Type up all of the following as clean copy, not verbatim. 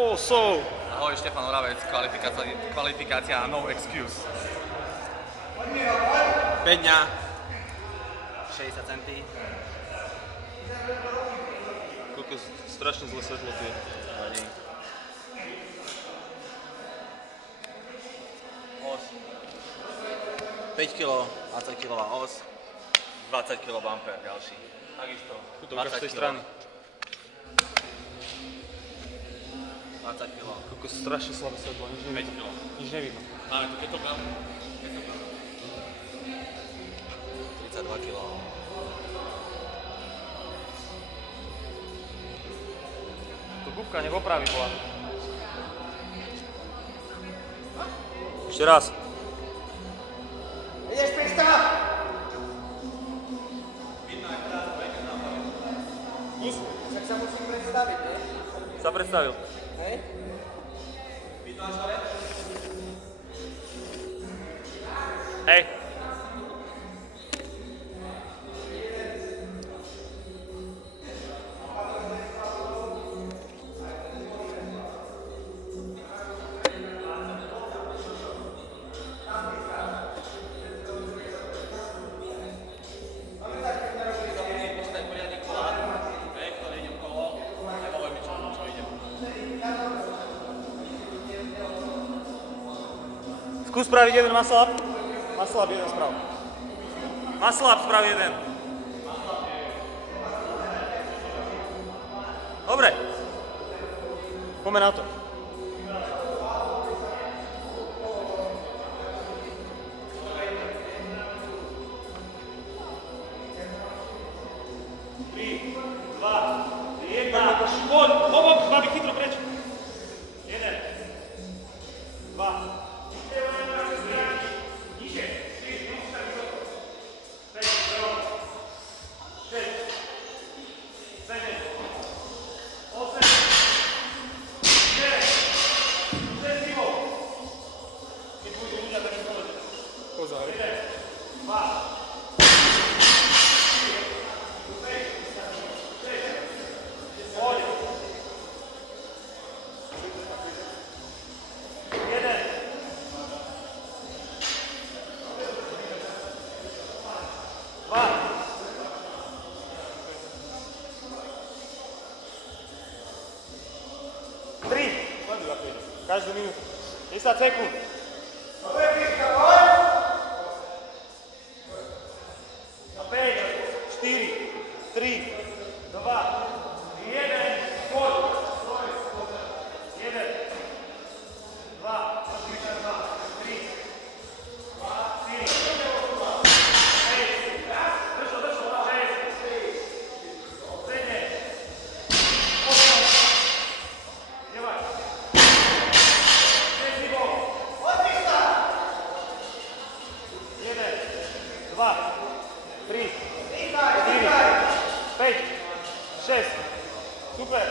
Also. Ahoj, Štefan Oravec, kvalifikácia no excuse. 5 dňa. 60 centí. Koľko strašne zle svetlo tu je. Vadí. Os. 5 kg, 20 kg os. 20 kg bumper, ďalší. Takisto. Tuto ukáž z tej strany. 20 kg. Koľko strašne slabé svetlo, nič nevidno. Nič nevidno. Máme tu kettlebell. 32 kg. To gubka nech opraví bola. Ešte raz. Ideš pristav! Tak sa musím predstaviť, ne? Sa predstavil. Hej? Hej. Skús spraviť jeden muscle up. Muscle up jeden sprav. Muscle up sprav jeden. Dobre. Poďme na to. Babi, chytro preč. 1, 2. Každú minútu. 10 sekúnd. A 5, 4, 3, 2, 1, poď. 1, 2, 3, 4, super.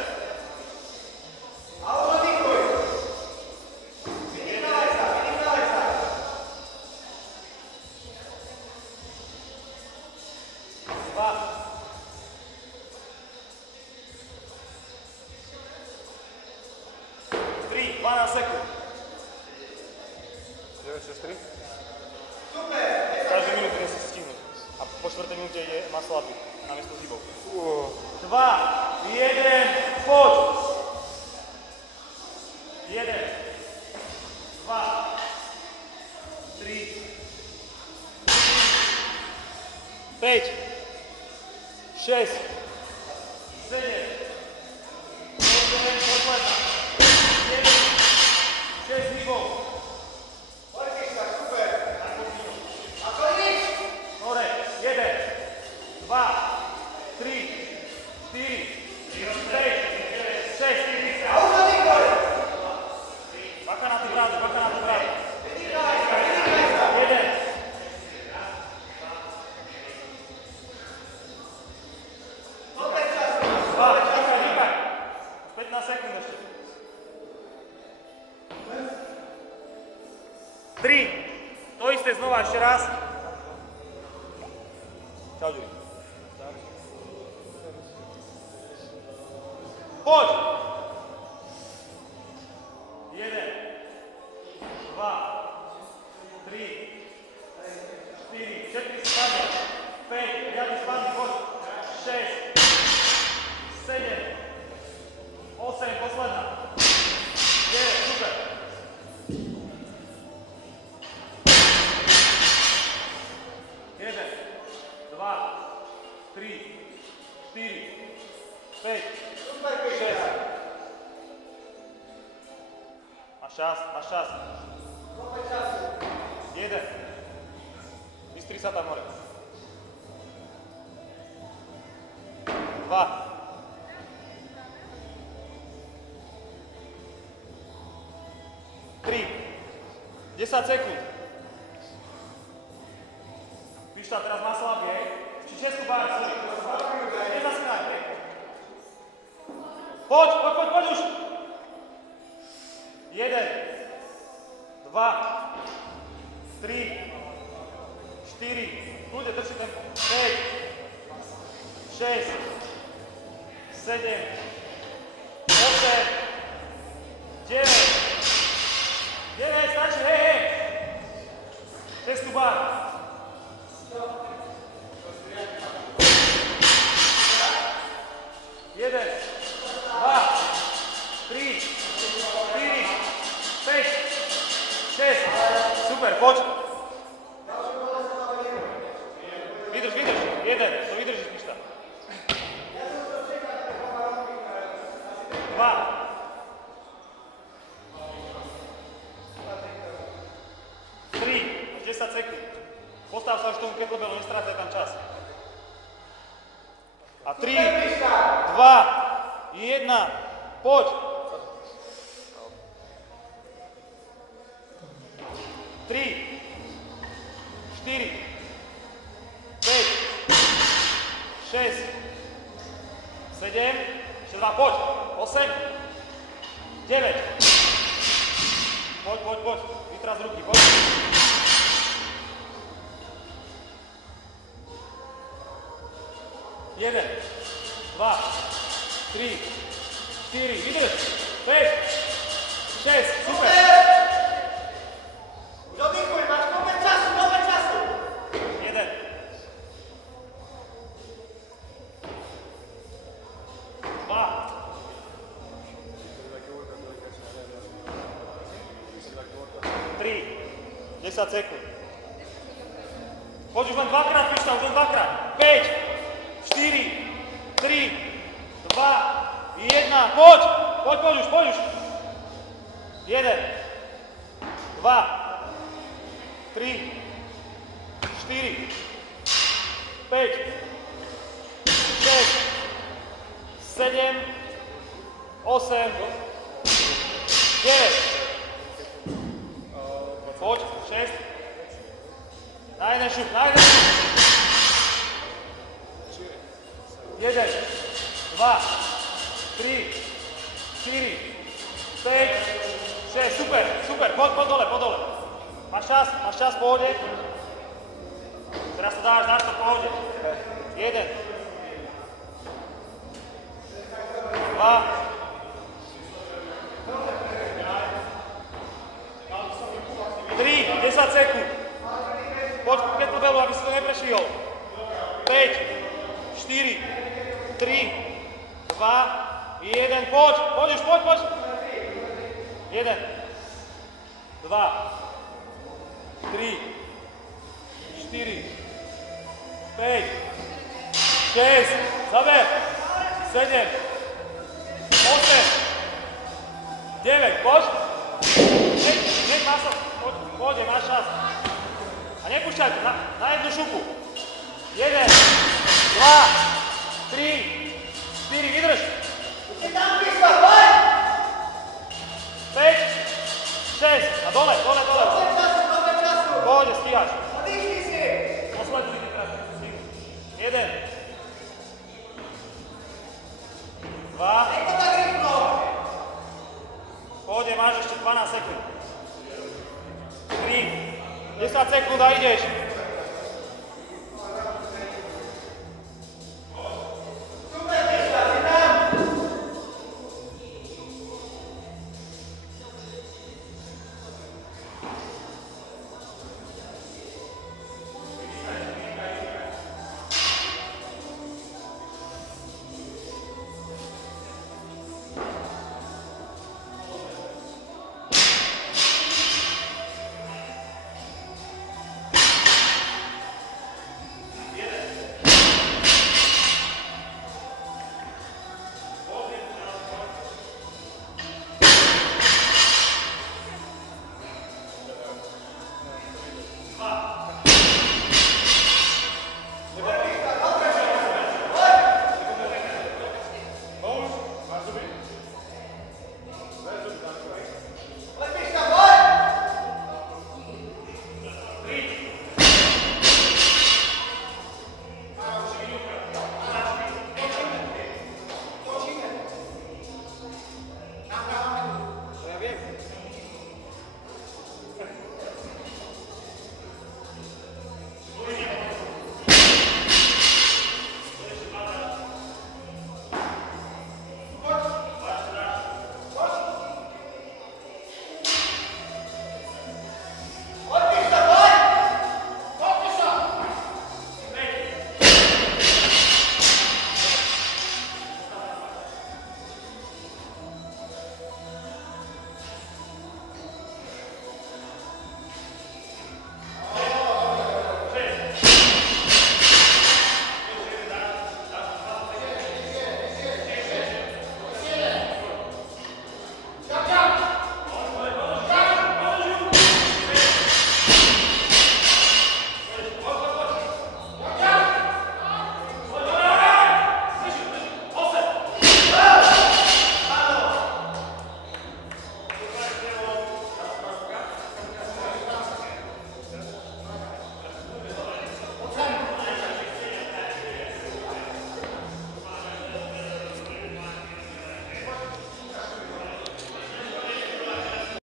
Sekúnd. 963. Super. Každú minútu musíš stihnúť. A po 4. minúte ide muscle upy namiesto zhybov. 2, 1, poď. 1, 2, 3, 5, 6, 7, 8, poď. 6 hybov. Poďte sa, super. A to nič. Hore, 1, 2, 3, 4, 5, 6, 7, 8. A už to nikoli. Baka na tú brádu, baka na tú brádu. 1. Dobre čas. 2, čakaj. 15 sekúnd ešte. 3. To isté znova ešte raz. Čau, Ďuri. Poď. 5, riadny spadný, poď. 6, 7, 8, posledná. 9, super. 1, 2, 3, 4, 5, 6. Máš čas. 1. Vystri sa tam hore. 2. 3. 10 sekúnd. Pišta, teraz má slabie. Či českú bár, sorry. Nezaskráť. Poď už. 1, 2, 3, 4, kľudne drží tempo. 5, 6, 7, 8, 9, stačí, hej. Cestu bar. 1, 2, 3, 4, 5, 6, super, poď. Vydrž, 1, to vydržíš, Pišta. 2, 3, 10 sekúnd. Postav sa už tomu kettlebellu, nestrácaj tam čas. A 3, 2, 1, poď. 3, 4, 5, 6, 7, ešte 2, poď. 8, 9. Poď. Vytraz ruky, poď. 1, 2, 3, 4, vydrž. 5, 6, super. Už oddychuj, máš kopec času. 1, 2, 3, 10 sekúnd. Poď už len dvakrát, Pišta, už len dvakrát. 5, 4, 3, 2, 1, poď už. 1, 2, 3, 4, 5, 6, 7, 8, 9. Poď, 6. Na jeden šup. 1, 2, 3, 4, 5, 6, super, poď dole. Máš čas, pohode. Teraz to dáš to, pohode. 1, 2, 3, 10 sekúnd. Poď ku kettlebellu, aby si to neprešvihol. 5, 4, 3, 2, 1, poď. 1, 2, 3, 4, 5, 6, zaber, 7, 8, 9, poď. Nech masa, poď, máš čas. A nepúšťaj to, na jednu šupu. 1, 2, 3, 4, vydrž. Už si tam Pišta, poď! 5, 6, a dole. Kopec času. Pohode, stíhaš. Oddychni si. Posledný teraz. 1, 2, Nech to tak rýchlo. pohode, máš ešte 12 sekúnd. 3, 10 sekúnd a ideš.